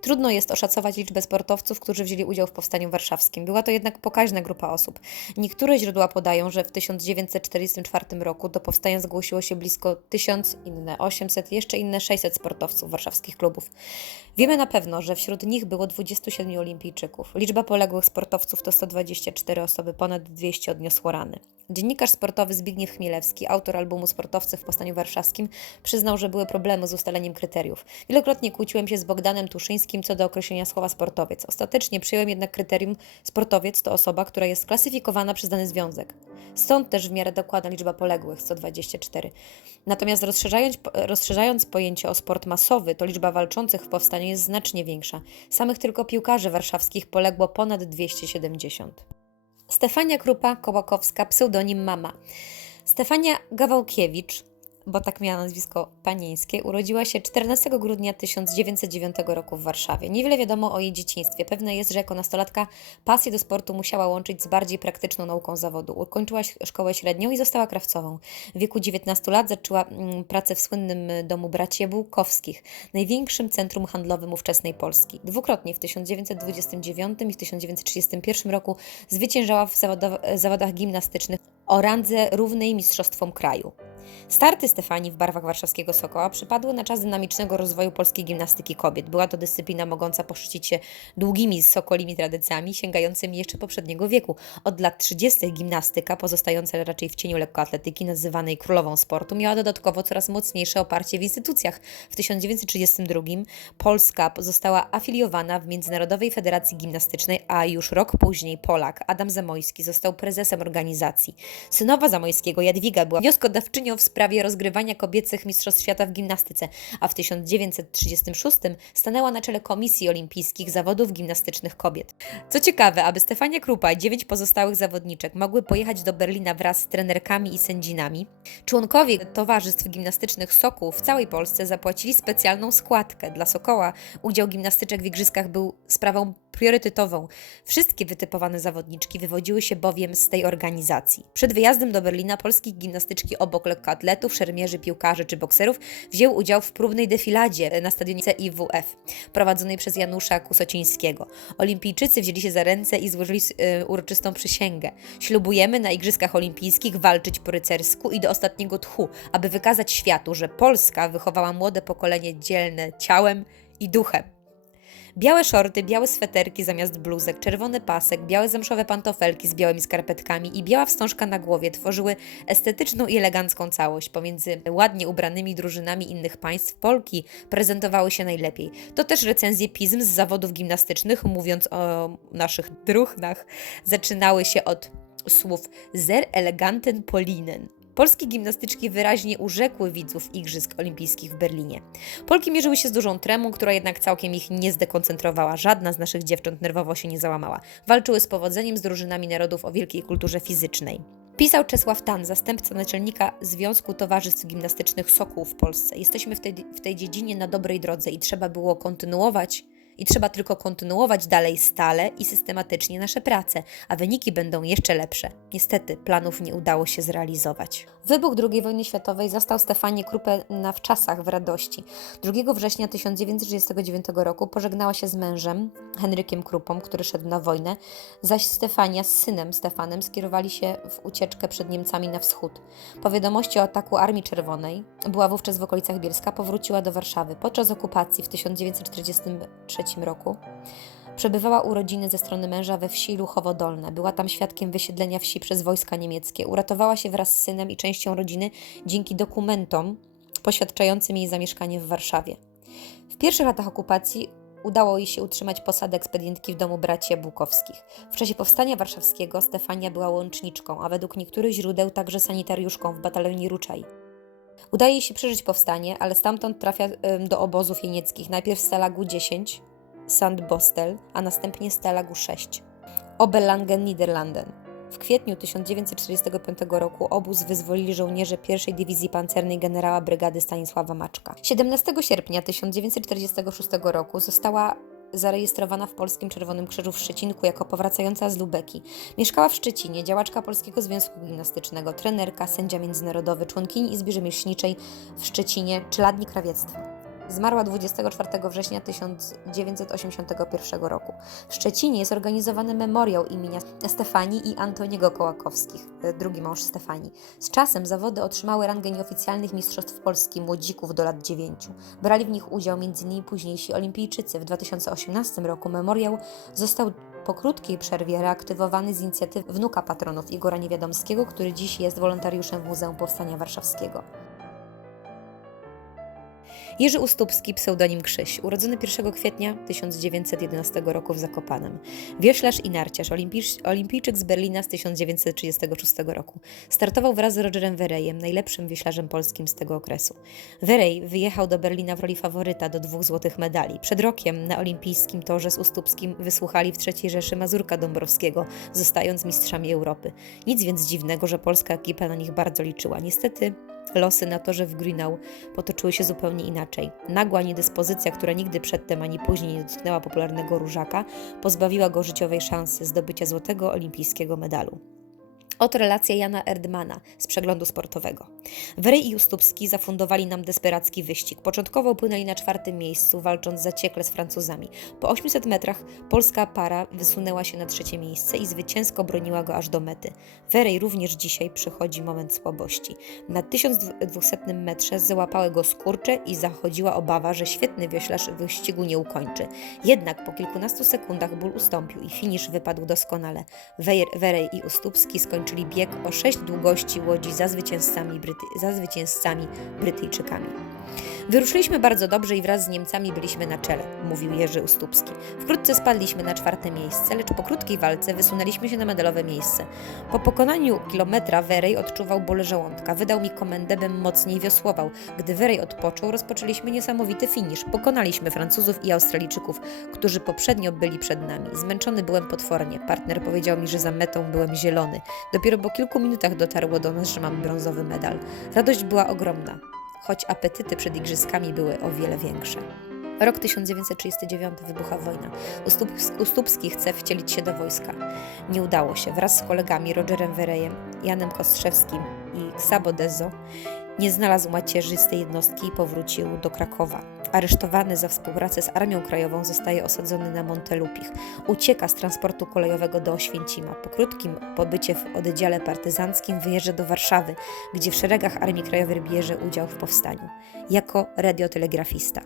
Trudno jest oszacować liczbę sportowców, którzy wzięli udział w Powstaniu Warszawskim. Była to jednak pokaźna grupa osób. Niektóre źródła podają, że w 1944 roku do powstania zgłosiło się blisko 1000, inne 800, jeszcze inne 600 sportowców warszawskich klubów. Wiemy na pewno, że wśród nich było 27 olimpijczyków. Liczba poległych sportowców to 124 osoby, ponad 200 odniosło rany. Dziennikarz sportowy Zbigniew Chmielewski, autor albumu Sportowcy w Powstaniu Warszawskim, przyznał, że były problemy z ustaleniem kryteriów. Wielokrotnie kłóciłem się z Bogdanem Tuszyńskim co do określenia słowa sportowiec. Ostatecznie przyjąłem jednak kryterium sportowiec to osoba, która jest klasyfikowana przez dany związek. Stąd też w miarę dokładna liczba poległych 124. Natomiast rozszerzając, rozszerzając pojęcie o sport masowy, to liczba walczących w powstaniu jest znacznie większa. Samych tylko piłkarzy warszawskich poległo ponad 270. Stefania Krupa Kołakowska, pseudonim Mama. Stefania Gawałkiewicz, bo tak miała nazwisko panieńskie, urodziła się 14 grudnia 1909 roku w Warszawie. Niewiele wiadomo o jej dzieciństwie. Pewne jest, że jako nastolatka pasję do sportu musiała łączyć z bardziej praktyczną nauką zawodu. Ukończyła szkołę średnią i została krawcową. W wieku 19 lat zaczęła mm, pracę w słynnym domu braci Bułkowskich, największym centrum handlowym ówczesnej Polski. Dwukrotnie w 1929 i w 1931 roku zwyciężała w zawodach gimnastycznych o randze równej mistrzostwom kraju. Starty Stefanii w barwach warszawskiego Sokoła przypadły na czas dynamicznego rozwoju polskiej gimnastyki kobiet. Była to dyscyplina mogąca poszczycić się długimi sokolimi tradycjami, sięgającymi jeszcze poprzedniego wieku. Od lat 30. gimnastyka, pozostająca raczej w cieniu lekkoatletyki, nazywanej królową sportu, miała dodatkowo coraz mocniejsze oparcie w instytucjach. W 1932 Polska została afiliowana w Międzynarodowej Federacji Gimnastycznej, a już rok później Polak Adam Zamojski został prezesem organizacji. Synowa Zamojskiego, Jadwiga, była wnioskodawczynią w sprawie rozgrywania kobiecych Mistrzostw Świata w gimnastyce, a w 1936 stanęła na czele Komisji Olimpijskich Zawodów Gimnastycznych Kobiet. Co ciekawe, aby Stefania Krupa i dziewięć pozostałych zawodniczek mogły pojechać do Berlina wraz z trenerkami i sędzinami, członkowie towarzystw gimnastycznych Soku w całej Polsce zapłacili specjalną składkę. Dla Sokoła udział gimnastyczek w igrzyskach był sprawą priorytetową. Wszystkie wytypowane zawodniczki wywodziły się bowiem z tej organizacji. Przed wyjazdem do Berlina polskich gimnastyczki obok lekkoatletów, szermierzy, piłkarzy czy bokserów wzięły udział w próbnej defiladzie na stadionie CIWF, prowadzonej przez Janusza Kusocińskiego. Olimpijczycy wzięli się za ręce i złożyli y, uroczystą przysięgę. Ślubujemy na Igrzyskach Olimpijskich walczyć po rycersku i do ostatniego tchu, aby wykazać światu, że Polska wychowała młode pokolenie dzielne ciałem i duchem. Białe szorty, białe sweterki zamiast bluzek, czerwony pasek, białe zamszowe pantofelki z białymi skarpetkami i biała wstążka na głowie tworzyły estetyczną i elegancką całość. Pomiędzy ładnie ubranymi drużynami innych państw Polki prezentowały się najlepiej. To też recenzje pism z zawodów gimnastycznych, mówiąc o naszych druchnach, zaczynały się od słów Zer eleganten Polinen, Polskie gimnastyczki wyraźnie urzekły widzów Igrzysk Olimpijskich w Berlinie. Polki mierzyły się z dużą tremą, która jednak całkiem ich nie zdekoncentrowała. Żadna z naszych dziewcząt nerwowo się nie załamała. Walczyły z powodzeniem z drużynami narodów o wielkiej kulturze fizycznej. Pisał Czesław Tan, zastępca naczelnika Związku Towarzystw Gimnastycznych Sokół w Polsce. Jesteśmy w tej, w tej dziedzinie na dobrej drodze i trzeba było kontynuować i trzeba tylko kontynuować dalej stale i systematycznie nasze prace, a wyniki będą jeszcze lepsze. Niestety, planów nie udało się zrealizować. Wybuch II wojny światowej zastał Stefanię Krupę na wczasach w radości. 2 września 1939 roku pożegnała się z mężem, Henrykiem Krupą, który szedł na wojnę, zaś Stefania z synem Stefanem skierowali się w ucieczkę przed Niemcami na wschód. Po wiadomości o ataku Armii Czerwonej, była wówczas w okolicach Bielska, powróciła do Warszawy. Podczas okupacji w 1943 roku. Przebywała u rodziny ze strony męża we wsi Luchowo Dolne. Była tam świadkiem wysiedlenia wsi przez wojska niemieckie. Uratowała się wraz z synem i częścią rodziny dzięki dokumentom poświadczającym jej zamieszkanie w Warszawie. W pierwszych latach okupacji udało jej się utrzymać posadę ekspedientki w domu braci Bułkowskich. W czasie powstania warszawskiego Stefania była łączniczką, a według niektórych źródeł także sanitariuszką w batalonie Ruczaj. Udaje jej się przeżyć powstanie, ale stamtąd trafia do obozów jenieckich, najpierw w Stalagu 10, Sandbostel, a następnie Stalagu 6. Oberlangen Niederlanden. W kwietniu 1945 roku obóz wyzwolili żołnierze pierwszej Dywizji Pancernej generała brygady Stanisława Maczka. 17 sierpnia 1946 roku została zarejestrowana w Polskim Czerwonym Krzyżu w Szczecinku jako powracająca z Lubeki. Mieszkała w Szczecinie, działaczka Polskiego Związku Gimnastycznego, trenerka, sędzia międzynarodowy, członkini Izby Rzemieślniczej w Szczecinie, czeladni krawiectwa. Zmarła 24 września 1981 roku. W Szczecinie jest organizowany memoriał imienia Stefanii i Antoniego Kołakowskich, e, drugi mąż Stefanii. Z czasem zawody otrzymały rangę nieoficjalnych Mistrzostw Polski młodzików do lat 9. Brali w nich udział m.in. późniejsi olimpijczycy. W 2018 roku memoriał został po krótkiej przerwie reaktywowany z inicjatywy wnuka patronów Igora Niewiadomskiego, który dziś jest wolontariuszem w Muzeum Powstania Warszawskiego. Jerzy Ustupski, pseudonim Krzyś, urodzony 1 kwietnia 1911 roku w Zakopanem. Wioślarz i narciarz, olimpijczyk z Berlina z 1936 roku. Startował wraz z Rogerem Werejem, najlepszym wioślarzem polskim z tego okresu. Werej wyjechał do Berlina w roli faworyta do dwóch złotych medali. Przed rokiem na olimpijskim torze z Ustupskim wysłuchali w III Rzeszy Mazurka Dąbrowskiego, zostając mistrzami Europy. Nic więc dziwnego, że polska ekipa na nich bardzo liczyła. Niestety Losy na torze w Grünau potoczyły się zupełnie inaczej. Nagła niedyspozycja, która nigdy przedtem ani później nie dotknęła popularnego różaka, pozbawiła go życiowej szansy zdobycia złotego olimpijskiego medalu. Oto relacja Jana Erdmana z przeglądu sportowego. Wery i Justupski zafundowali nam desperacki wyścig. Początkowo płynęli na czwartym miejscu, walcząc zaciekle z Francuzami. Po 800 metrach polska para wysunęła się na trzecie miejsce i zwycięsko broniła go aż do mety. Werej również dzisiaj przychodzi moment słabości. Na 1200 metrze załapały go skurcze i zachodziła obawa, że świetny wioślarz wyścigu nie ukończy. Jednak po kilkunastu sekundach ból ustąpił i finisz wypadł doskonale. Werej i Ustupski skończyli czyli bieg o sześć długości łodzi za zwycięzcami, Bryty- za zwycięzcami Brytyjczykami. Wyruszyliśmy bardzo dobrze i wraz z Niemcami byliśmy na czele, mówił Jerzy Ustupski. Wkrótce spadliśmy na czwarte miejsce, lecz po krótkiej walce wysunęliśmy się na medalowe miejsce. Po pokonaniu kilometra Werej odczuwał ból żołądka. Wydał mi komendę, bym mocniej wiosłował. Gdy Werej odpoczął, rozpoczęliśmy niesamowity finisz. Pokonaliśmy Francuzów i Australijczyków, którzy poprzednio byli przed nami. Zmęczony byłem potwornie. Partner powiedział mi, że za metą byłem zielony. Dopiero po kilku minutach dotarło do nas, że mam brązowy medal. Radość była ogromna choć apetyty przed igrzyskami były o wiele większe. Rok 1939 wybucha wojna. Ustupski chce wcielić się do wojska. Nie udało się. Wraz z kolegami Rogerem Werejem, Janem Kostrzewskim i Ksabo Dezo nie znalazł macierzystej jednostki i powrócił do Krakowa. Aresztowany za współpracę z Armią Krajową zostaje osadzony na Montelupich. Ucieka z transportu kolejowego do Oświęcima. Po krótkim pobycie w oddziale partyzanckim wyjeżdża do Warszawy, gdzie w szeregach Armii Krajowej bierze udział w powstaniu. Jako radiotelegrafista.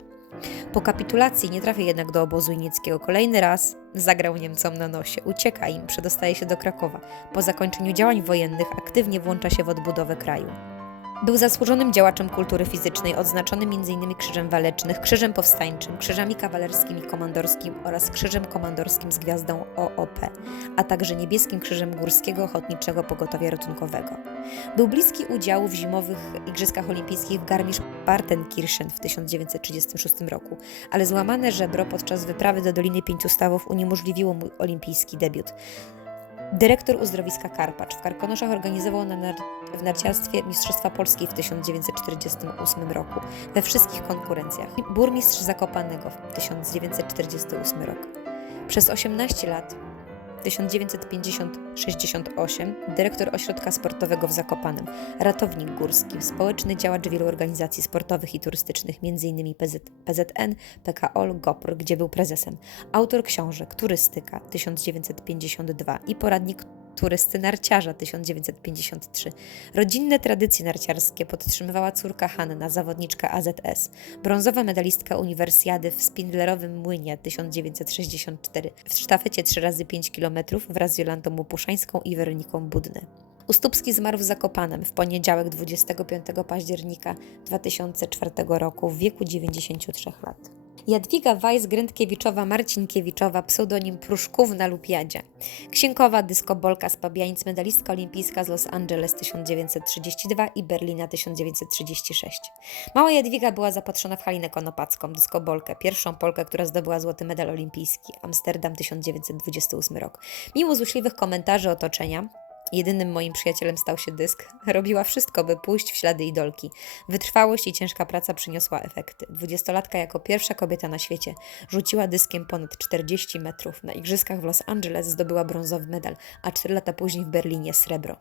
Po kapitulacji nie trafia jednak do obozu niemieckiego. Kolejny raz zagrał Niemcom na nosie. Ucieka im, przedostaje się do Krakowa. Po zakończeniu działań wojennych aktywnie włącza się w odbudowę kraju. Był zasłużonym działaczem kultury fizycznej, odznaczony m.in. Krzyżem Walecznych, Krzyżem Powstańczym, Krzyżami Kawalerskim i Komandorskim oraz Krzyżem Komandorskim z gwiazdą OOP, a także Niebieskim Krzyżem Górskiego Ochotniczego Pogotowia Ratunkowego. Był bliski udziału w zimowych Igrzyskach Olimpijskich w Garmisch-Partenkirchen w 1936 roku, ale złamane żebro podczas wyprawy do Doliny Pięciu Stawów uniemożliwiło mu olimpijski debiut. Dyrektor uzdrowiska Karpacz w Karkonoszach organizował na nar w narciarstwie Mistrzostwa Polski w 1948 roku we wszystkich konkurencjach. Burmistrz Zakopanego w 1948 roku. Przez 18 lat 1950-68 dyrektor ośrodka sportowego w Zakopanem, ratownik górski, społeczny działacz wielu organizacji sportowych i turystycznych, m.in. PZ, PZN, PKOL, GOPR, gdzie był prezesem, autor książek Turystyka 1952 i poradnik turysty narciarza 1953. Rodzinne tradycje narciarskie podtrzymywała córka Hanna, zawodniczka AZS, brązowa medalistka uniwersjady w Spindlerowym Młynie 1964, w sztafecie 3 razy 5 km wraz z Jolantą Łopuszańską i Weroniką Budny. Ustupski zmarł w Zakopanem w poniedziałek 25 października 2004 roku w wieku 93 lat. Jadwiga Weiss-Grędkiewiczowa-Marcinkiewiczowa, pseudonim Pruszkówna lub Jadzie. Księgowa, dyskobolka z Pabianic, medalistka olimpijska z Los Angeles 1932 i Berlina 1936. Mała Jadwiga była zapatrzona w Halinę Konopacką, dyskobolkę, pierwszą Polkę, która zdobyła złoty medal olimpijski, Amsterdam 1928 rok. Mimo złośliwych komentarzy otoczenia, Jedynym moim przyjacielem stał się dysk. Robiła wszystko, by pójść w ślady idolki. Wytrwałość i ciężka praca przyniosła efekty. Dwudziestolatka jako pierwsza kobieta na świecie rzuciła dyskiem ponad 40 metrów. Na igrzyskach w Los Angeles zdobyła brązowy medal, a cztery lata później w Berlinie srebro.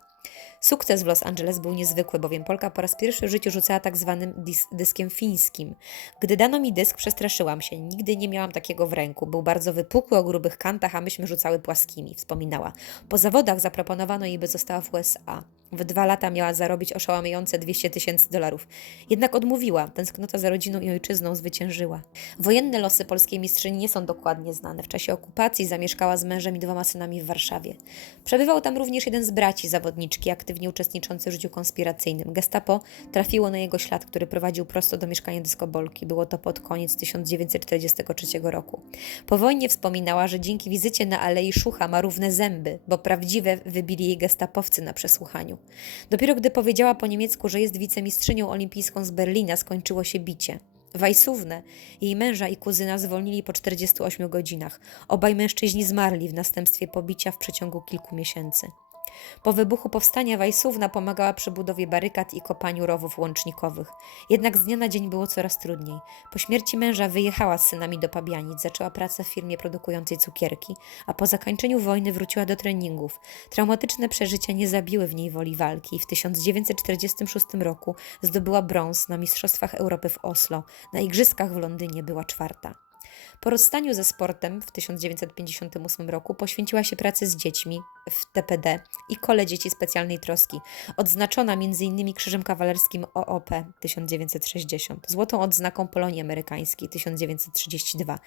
Sukces w Los Angeles był niezwykły, bowiem Polka po raz pierwszy w życiu rzucała tak zwanym dyskiem fińskim. Gdy dano mi dysk, przestraszyłam się. Nigdy nie miałam takiego w ręku. Był bardzo wypukły o grubych kantach, a myśmy rzucały płaskimi, wspominała. Po zawodach zaproponowano jej, by została w USA. W dwa lata miała zarobić oszałamiające 200 tysięcy dolarów. Jednak odmówiła. Tęsknota za rodziną i ojczyzną zwyciężyła. Wojenne losy polskiej mistrzyni nie są dokładnie znane. W czasie okupacji zamieszkała z mężem i dwoma synami w Warszawie. Przebywał tam również jeden z braci zawodniczki, aktywnie uczestniczący w życiu konspiracyjnym. Gestapo trafiło na jego ślad, który prowadził prosto do mieszkania dyskobolki. Było to pod koniec 1943 roku. Po wojnie wspominała, że dzięki wizycie na Alei Szucha ma równe zęby, bo prawdziwe wybili jej gestapowcy na przesłuchaniu. Dopiero gdy powiedziała po niemiecku, że jest wicemistrzynią olimpijską z Berlina, skończyło się bicie. Wajsównę, jej męża i kuzyna zwolnili po 48 godzinach. Obaj mężczyźni zmarli w następstwie pobicia w przeciągu kilku miesięcy. Po wybuchu powstania Wajsówna pomagała przy budowie barykad i kopaniu rowów łącznikowych. Jednak z dnia na dzień było coraz trudniej. Po śmierci męża wyjechała z synami do Pabianic, zaczęła pracę w firmie produkującej cukierki, a po zakończeniu wojny wróciła do treningów. Traumatyczne przeżycia nie zabiły w niej woli walki i w 1946 roku zdobyła brąz na Mistrzostwach Europy w Oslo. Na Igrzyskach w Londynie była czwarta. Po rozstaniu ze sportem w 1958 roku poświęciła się pracy z dziećmi w TPD i Kole Dzieci Specjalnej Troski, odznaczona m.in. Krzyżem Kawalerskim OOP 1960, Złotą Odznaką Polonii Amerykańskiej 1932.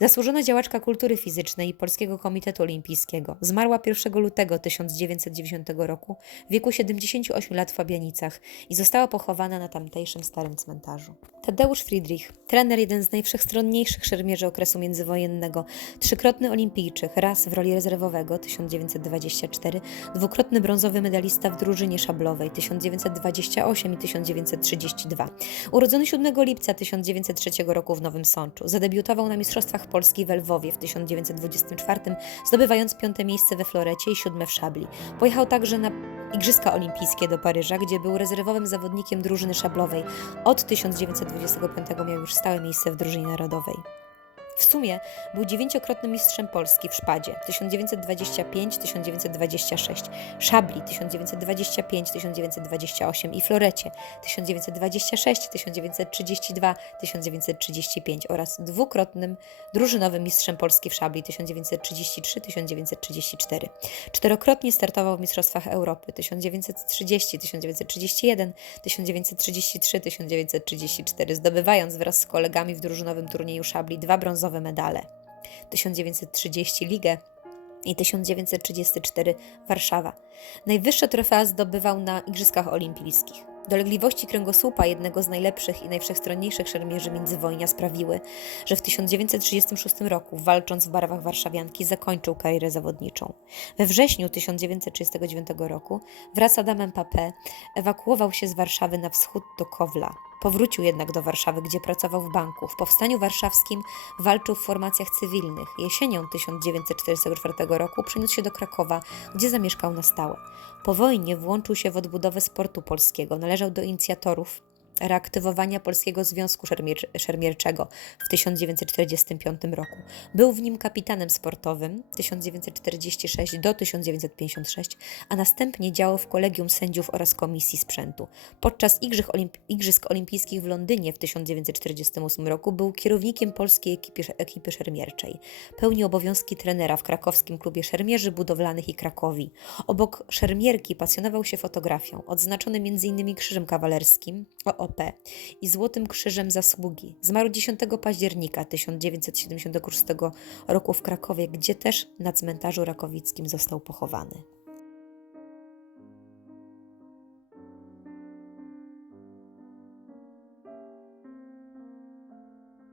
Zasłużona działaczka kultury fizycznej i Polskiego Komitetu Olimpijskiego. Zmarła 1 lutego 1990 roku w wieku 78 lat w Fabianicach i została pochowana na tamtejszym starym cmentarzu. Tadeusz Friedrich, trener jeden z najwszechstronniejszych szermierzy okresu międzywojennego, trzykrotny olimpijczyk, raz w roli rezerwowego 1924, dwukrotny brązowy medalista w drużynie szablowej 1928 i 1932. Urodzony 7 lipca 1903 roku w Nowym Sączu, zadebiutował na Mistrzostwach Polski w Lwowie w 1924, zdobywając piąte miejsce we florecie i siódme w szabli. Pojechał także na Igrzyska Olimpijskie do Paryża, gdzie był rezerwowym zawodnikiem drużyny szablowej. Od 1925 miał już stałe miejsce w drużynie narodowej. W sumie był dziewięciokrotnym mistrzem Polski w szpadzie 1925-1926, szabli 1925-1928 i florecie 1926-1932-1935 oraz dwukrotnym drużynowym mistrzem Polski w szabli 1933-1934. Czterokrotnie startował w Mistrzostwach Europy 1930-1931, 1933-1934, zdobywając wraz z kolegami w drużynowym turnieju szabli dwa brązowe medale. 1930 Ligę i 1934 Warszawa. Najwyższe trofea zdobywał na Igrzyskach Olimpijskich. Dolegliwości kręgosłupa, jednego z najlepszych i najwszechstronniejszych szermierzy międzywojnia, sprawiły, że w 1936 roku, walcząc w barwach warszawianki, zakończył karierę zawodniczą. We wrześniu 1939 roku wraz z Adamem Papé ewakuował się z Warszawy na wschód do Kowla. Powrócił jednak do Warszawy, gdzie pracował w banku. W Powstaniu Warszawskim walczył w formacjach cywilnych. Jesienią 1944 roku przeniósł się do Krakowa, gdzie zamieszkał na stałe. Po wojnie włączył się w odbudowę sportu polskiego. Należał do inicjatorów reaktywowania Polskiego Związku Szermier Szermierczego w 1945 roku. Był w nim kapitanem sportowym 1946 do 1956, a następnie działał w Kolegium Sędziów oraz Komisji Sprzętu. Podczas Igrzysk, Igrzysk Olimpijskich w Londynie w 1948 roku był kierownikiem polskiej ekipy, ekipy szermierczej. Pełnił obowiązki trenera w krakowskim klubie szermierzy budowlanych i Krakowi. Obok szermierki pasjonował się fotografią, odznaczony m.in. Krzyżem Kawalerskim, OOP i Złotym Krzyżem Zasługi. Zmarł 10 października 1976 roku w Krakowie, gdzie też na cmentarzu rakowickim został pochowany.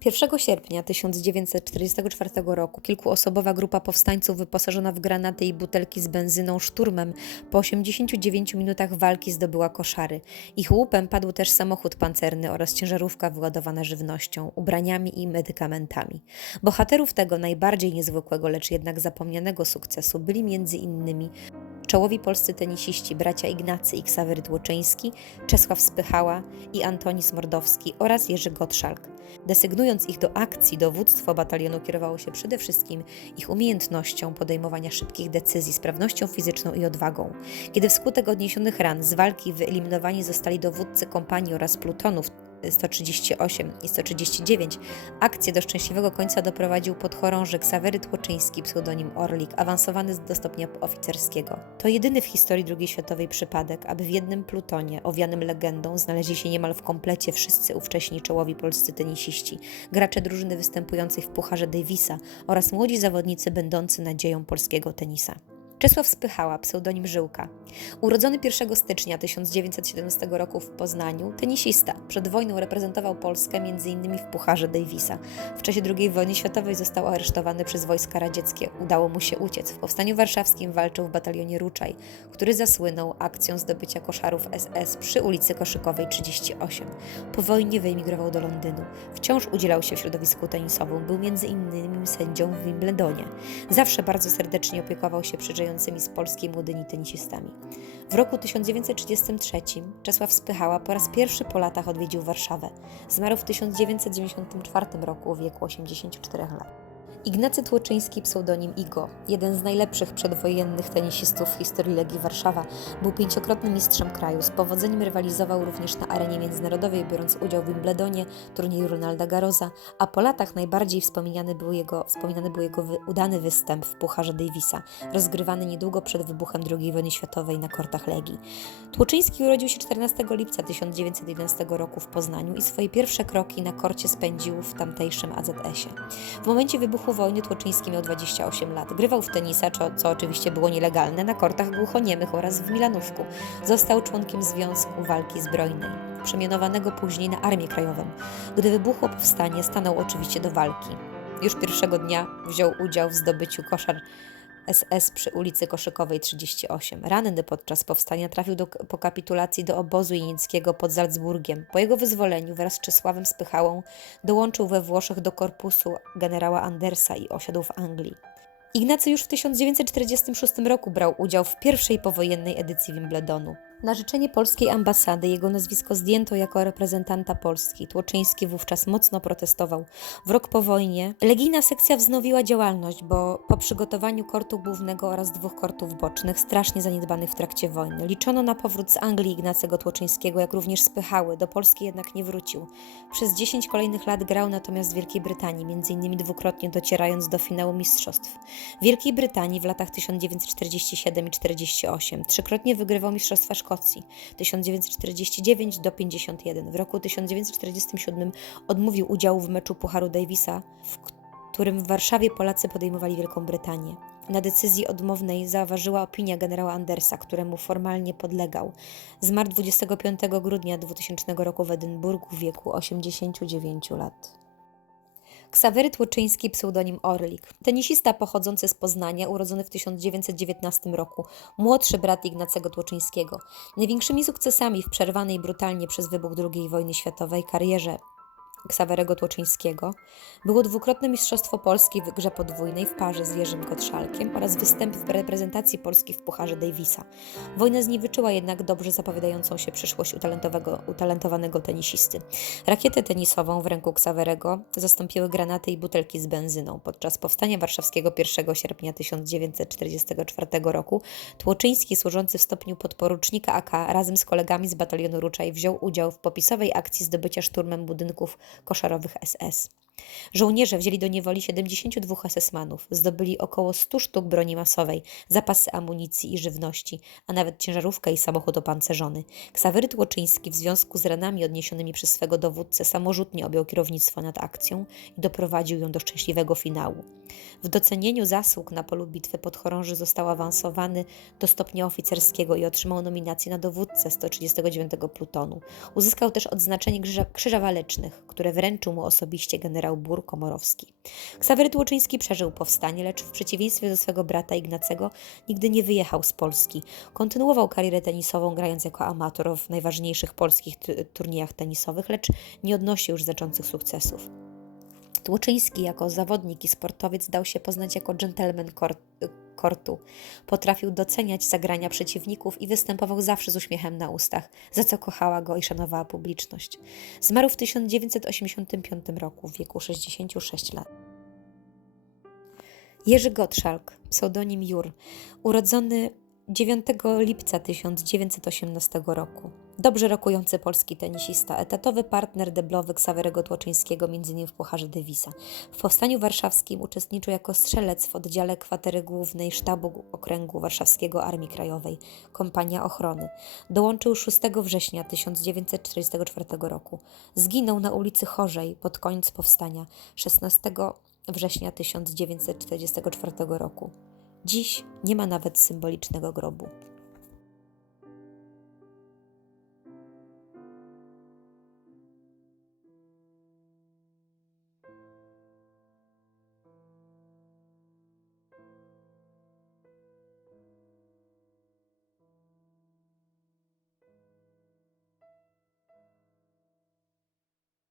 1 sierpnia 1944 roku kilkuosobowa grupa powstańców wyposażona w granaty i butelki z benzyną szturmem po 89 minutach walki zdobyła koszary. Ich łupem padł też samochód pancerny oraz ciężarówka wyładowana żywnością, ubraniami i medykamentami. Bohaterów tego najbardziej niezwykłego, lecz jednak zapomnianego sukcesu byli między innymi Czołowi polscy tenisiści, bracia Ignacy i Ksawery Tłoczyński, Czesław Spychała i Antonis Mordowski oraz Jerzy Gottschalk. Desygnując ich do akcji, dowództwo batalionu kierowało się przede wszystkim ich umiejętnością podejmowania szybkich decyzji, sprawnością fizyczną i odwagą. Kiedy wskutek odniesionych ran z walki wyeliminowani zostali dowódcy kompanii oraz plutonów 138 i 139, akcję do szczęśliwego końca doprowadził podchorąży Ksawery Tłoczyński, pseudonim Orlik, awansowany do stopnia oficerskiego. To jedyny w historii II światowej przypadek, aby w jednym plutonie, owianym legendą, znaleźli się niemal w komplecie wszyscy ówcześni czołowi polscy tenisiści, gracze drużyny występującej w Pucharze Davisa oraz młodzi zawodnicy będący nadzieją polskiego tenisa. Czesław Spychała, pseudonim Żyłka. Urodzony 1 stycznia 1917 roku w Poznaniu, tenisista. Przed wojną reprezentował Polskę m.in. w Pucharze Davisa. W czasie II wojny światowej został aresztowany przez wojska radzieckie. Udało mu się uciec. W Powstaniu Warszawskim walczył w batalionie Ruczaj, który zasłynął akcją zdobycia koszarów SS przy ulicy Koszykowej 38. Po wojnie wyemigrował do Londynu. Wciąż udzielał się w środowisku tenisowym. Był m.in. sędzią w Wimbledonie. Zawsze bardzo serdecznie opiekował się przyjeżdżającymi z Polski młodymi tenisistami. W roku 1933 Czesław Spychała po raz pierwszy po latach odwiedził Warszawę. Zmarł w 1994 roku w wieku 84 lat. Ignacy Tłoczyński, pseudonim Igo, jeden z najlepszych przedwojennych tenisistów w historii Legii Warszawa, był pięciokrotnym mistrzem kraju. Z powodzeniem rywalizował również na arenie międzynarodowej, biorąc udział w Wimbledonie, turnieju Ronalda Garroza, a po latach najbardziej wspominany był jego, wspominany był jego wy, udany występ w Pucharze Davisa, rozgrywany niedługo przed wybuchem II wojny światowej na kortach Legii. Tłoczyński urodził się 14 lipca 1911 roku w Poznaniu i swoje pierwsze kroki na korcie spędził w tamtejszym AZS-ie. W momencie wybuchu wojny Tłoczyński miał 28 lat. Grywał w tenisa, co, co oczywiście było nielegalne, na kortach głuchoniemych oraz w Milanówku. Został członkiem Związku Walki Zbrojnej, przemianowanego później na Armię Krajową. Gdy wybuchło powstanie, stanął oczywiście do walki. Już pierwszego dnia wziął udział w zdobyciu koszar SS przy ulicy Koszykowej 38. Ranny podczas powstania trafił do, po kapitulacji do obozu jenickiego pod Salzburgiem. Po jego wyzwoleniu wraz z Czesławem Spychałą dołączył we Włoszech do korpusu generała Andersa i osiadł w Anglii. Ignacy już w 1946 roku brał udział w pierwszej powojennej edycji Wimbledonu. Na życzenie polskiej ambasady jego nazwisko zdjęto jako reprezentanta Polski. Tłoczyński wówczas mocno protestował. W rok po wojnie legijna sekcja wznowiła działalność, bo po przygotowaniu kortu głównego oraz dwóch kortów bocznych, strasznie zaniedbanych w trakcie wojny, liczono na powrót z Anglii Ignacego Tłoczyńskiego, jak również spychały. Do Polski jednak nie wrócił. Przez 10 kolejnych lat grał natomiast w Wielkiej Brytanii, m.in. dwukrotnie docierając do finału mistrzostw. W Wielkiej Brytanii w latach 1947 i 48 trzykrotnie wygrywał Mistrzostwa Szkocji 1949 do 51. W roku 1947 odmówił udziału w meczu Pucharu Davisa, w którym w Warszawie Polacy podejmowali Wielką Brytanię. Na decyzji odmownej zaważyła opinia generała Andersa, któremu formalnie podlegał. Zmarł 25 grudnia 2000 roku w Edynburgu w wieku 89 lat. Ksawery Tłoczyński, pseudonim Orlik. Tenisista pochodzący z Poznania, urodzony w 1919 roku, młodszy brat Ignacego Tłoczyńskiego. Największymi sukcesami w przerwanej brutalnie przez wybuch II wojny światowej karierze Ksawerego Tłoczyńskiego było dwukrotne Mistrzostwo Polski w grze podwójnej w parze z Jerzym Gottschalkiem oraz występ w reprezentacji Polski w Pucharze Davisa. Wojna zniweczyła jednak dobrze zapowiadającą się przyszłość utalentowanego tenisisty. Rakietę tenisową w ręku Ksawerego zastąpiły granaty i butelki z benzyną. Podczas powstania warszawskiego 1 sierpnia 1944 roku Tłoczyński, służący w stopniu podporucznika AK, razem z kolegami z batalionu Ruczaj wziął udział w popisowej akcji zdobycia szturmem budynków koszarowych SS. Żołnierze wzięli do niewoli 72 SS-manów, zdobyli około 100 sztuk broni masowej, zapasy amunicji i żywności, a nawet ciężarówkę i samochód opancerzony. Ksawery Tłoczyński w związku z ranami odniesionymi przez swego dowódcę samorzutnie objął kierownictwo nad akcją i doprowadził ją do szczęśliwego finału. W docenieniu zasług na polu bitwy podchorąży został awansowany do stopnia oficerskiego i otrzymał nominację na dowódcę 139 plutonu. Uzyskał też odznaczenie Krzyża, Krzyża Walecznych, które wręczył mu osobiście generał Bur Komorowski. Ksawery Tłoczyński przeżył powstanie, lecz w przeciwieństwie do swego brata Ignacego nigdy nie wyjechał z Polski. Kontynuował karierę tenisową, grając jako amator w najważniejszych polskich turniejach tenisowych, lecz nie odnosił już znaczących sukcesów. Tłoczyński jako zawodnik i sportowiec dał się poznać jako dżentelmen Kortu. Potrafił doceniać zagrania przeciwników i występował zawsze z uśmiechem na ustach, za co kochała go i szanowała publiczność. Zmarł w 1985 roku w wieku 66 lat. Jerzy Gottschalk, pseudonim Jur, urodzony 9 lipca 1918 roku. Dobrze rokujący polski tenisista, etatowy partner deblowy Ksawerego Tłoczyńskiego, m.in. w Pucharze Davisa. W Powstaniu Warszawskim uczestniczył jako strzelec w oddziale kwatery głównej Sztabu Okręgu Warszawskiego Armii Krajowej, Kompania Ochrony. Dołączył 6 września 1944 roku. Zginął na ulicy Chorzej pod koniec powstania 16 września 1944 roku. Dziś nie ma nawet symbolicznego grobu.